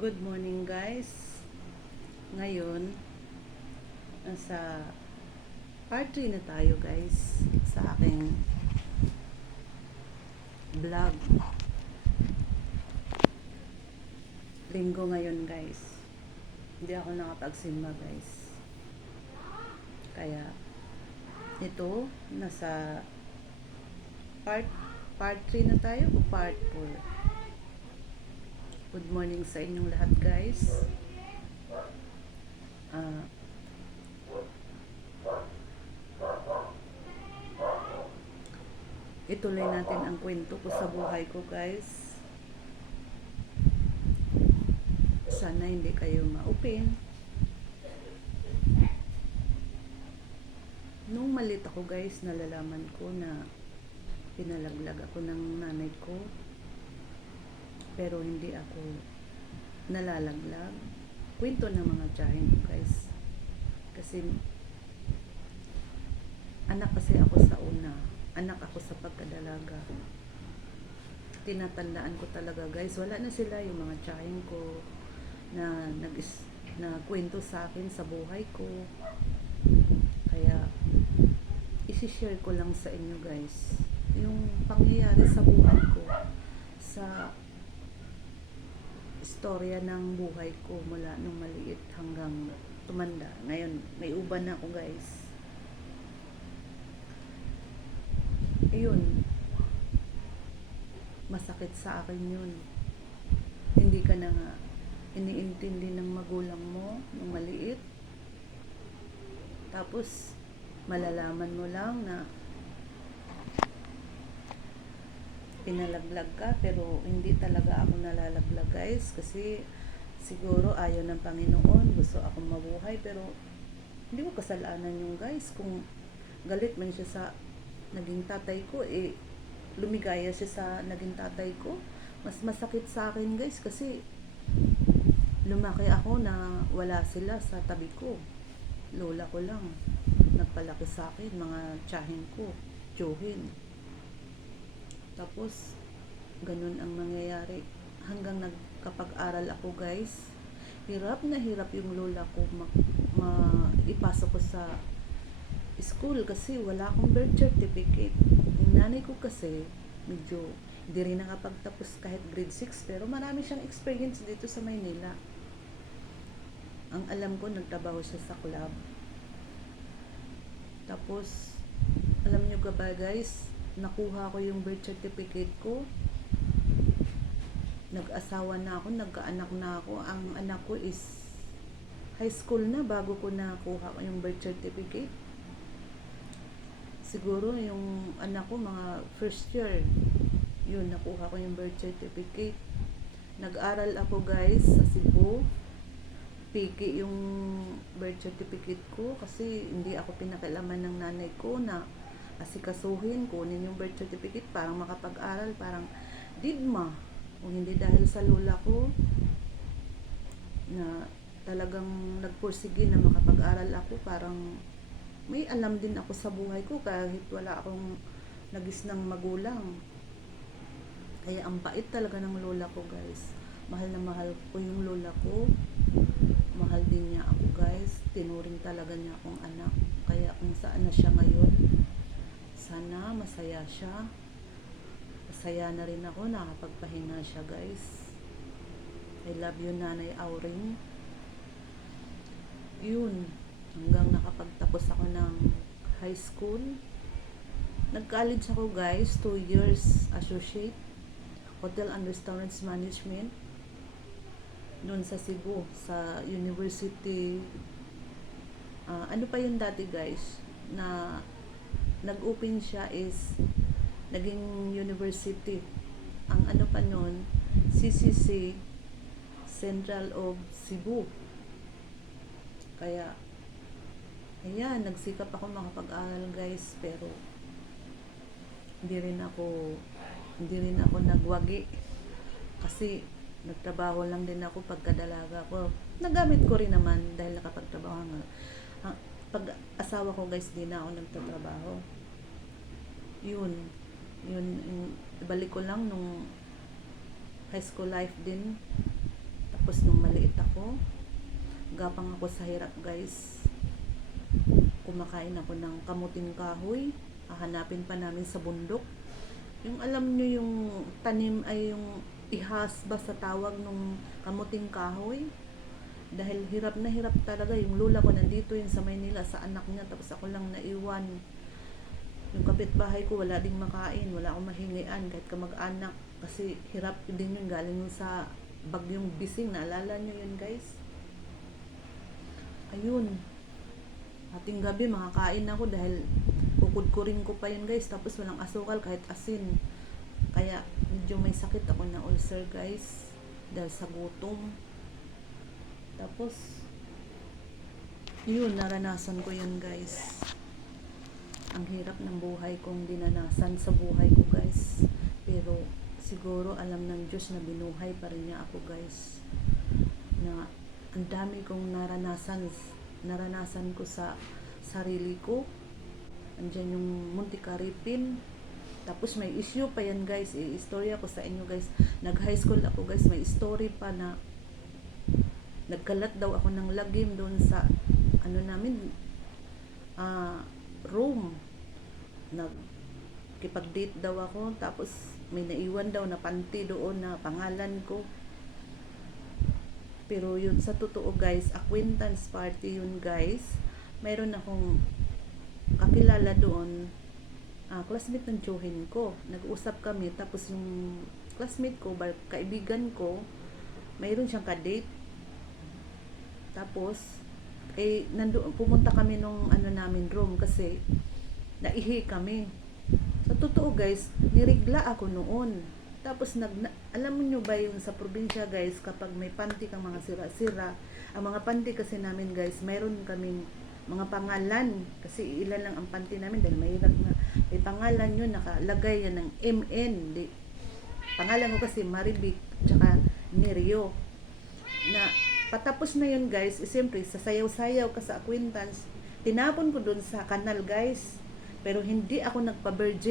Good morning guys. Ngayon, nasa part 3 na tayo guys sa aking vlog. Linggo ngayon guys. Hindi ako nakapagsimba guys. Kaya ito, nasa part part 3 na tayo o part 4. Good morning sa inyong lahat guys. Ituloy natin ang kwento ko sa buhay ko guys. Sana hindi kayo ma-open. Nung malit ako guys, nalalaman ko na pinalaglag ako ng nanay ko. Pero hindi ako nalalaglag. Kwento ng mga tiyahin ko guys. Kasi anak kasi ako sa una. Anak ako sa pagkadalaga. Tinatandaan ko talaga guys, wala na sila yung mga tiyahin ko na kwento sa akin sa buhay ko. Kaya isi-share ko lang sa inyo guys yung pangyayari sa buhay ko, sa istorya ng buhay ko mula nung maliit hanggang tumanda. Ngayon may uban na ako guys. Ayun, masakit sa akin yun. Hindi ka na nga iniintindi ng magulang mo nung maliit. Tapos malalaman mo lang na pinalaglag ka, pero hindi talaga ako nalalaglag guys. Kasi siguro ayaw ng Panginoon, gusto akong mabuhay, pero hindi ko kasalanan yung guys. Kung galit man siya sa naging tatay ko, lumigaya siya sa naging tatay ko. Mas masakit sa akin guys, kasi lumaki ako na wala sila sa tabi ko. Lola ko lang nagpalaki sa akin, mga tiyahin ko, tiyuhin. Tapos ganun ang mangyayari hanggang nagkapag-aral ako guys. Hirap na hirap yung lola ko ipasok ko sa school kasi wala akong birth certificate. Yung nanay ko kasi medyo hindi rin nakapagtapos kahit grade 6, pero marami siyang experience dito sa Maynila. Ang alam ko, nagtrabaho siya sa club. Tapos alam nyo ba guys, nakuha ko yung birth certificate ko. Nag-asawa na ako, nagkaanak na ako. Ang anak ko is high school na bago ko nakuha yung birth certificate. Siguro yung anak ko mga first year, yun, nakuha ko yung birth certificate. Nag-aral ako guys sa Cebu. Piki yung birth certificate ko kasi hindi ako pinakialaman ng nanay ko na asikasuhin, kunin yung birth certificate parang makapag-aral, parang didma. Kung hindi dahil sa lola ko na talagang nagpursige na makapag-aral ako, parang may alam din ako sa buhay ko kahit wala akong nagisnang magulang. Kaya ang bait talaga ng lola ko guys. Mahal na mahal ko yung lola ko. Mahal din niya ako guys. Tinuring talaga niya akong anak. Kaya kung saan na siya ngayon, sana masaya siya. Masaya na rin ako, nakapagpahinga siya guys. I love you Nanay Auring. Yun, hanggang nakapagtapos ako ng high school. Nag-college ako guys, 2 years associate Hotel and Restaurants Management doon sa Cebu, sa University. Ano pa yun dati guys, na nag-open siya is naging university. Ang ano pa nun, CCC, Central of Cebu. Kaya ayan, nagsikap ako makapag-aral guys, pero hindi rin ako nagwagi kasi nagtrabaho lang din ako pagkadalaga ko. Nagamit ko rin naman dahil nakapagtrabaho nga. Pag asawa ko guys, di na ako nagtatrabaho. Yun, ibalik ko lang nung high school life din. Tapos nung maliit ako, gapang ako sa hirap guys. Kumakain ako ng kamuting kahoy. Hahanapin pa namin sa bundok. Yung alam nyo yung tanim ay yung ihas ba sa tawag nung kamuting kahoy? Dahil hirap na hirap talaga. Yung lola ko nandito yun sa Maynila sa anak niya. Tapos ako lang naiwan. Yung kapitbahay ko wala ding makain. Wala akong mahingian kahit kamag-anak. Kasi hirap din yun. Galing yun sa bagyong Bising. Naalala nyo yun guys? Ayun. Ating gabi makakain ako dahil kukudkurin ko pa yun guys. Tapos walang asukal kahit asin. Kaya medyo may sakit ako na ulcer guys. Dahil sa gutom. Tapos yun, naranasan ko yun guys. Ang hirap ng buhay kong dinanasan sa buhay ko guys. Pero siguro alam ng Diyos na binuhay pa rin niya ako guys. Na ang dami kong naranasan ko sa sarili ko. Andyan yung Muntik Aripin. Tapos may issue pa yan guys. I-istorya ko sa inyo guys. Nag-high school ako guys. May story pa na nagkalat daw ako ng lagim doon sa room. Nagkipag-date daw ako. Tapos may naiwan daw na panty doon na pangalan ko. Pero yun sa totoo guys, acquaintance party yun guys. Mayroon akong kakilala doon, classmate ng tiyuhin ko. Nag-usap kami, tapos yung classmate ko, kaibigan ko, mayroon siyang ka-date. Tapos pumunta kami nung namin room kasi naihi kami. Sa totoo guys, nirigla ako noon. Tapos alam mo ba yung sa probinsya guys, kapag may panty kang mga sira-sira, ang mga panty kasi namin guys, mayroon kaming mga pangalan. Kasi ilan lang ang panty namin dahil mahirap na. May pangalan yun, nakalagay yan ng MN. Pangalan ko kasi Maribik, tsaka Nerio. Na patapos na yun guys, siyempre sasayaw-sayaw ka sa acquaintance. Tinapon ko dun sa kanal guys. Pero hindi ako nagpa-virgin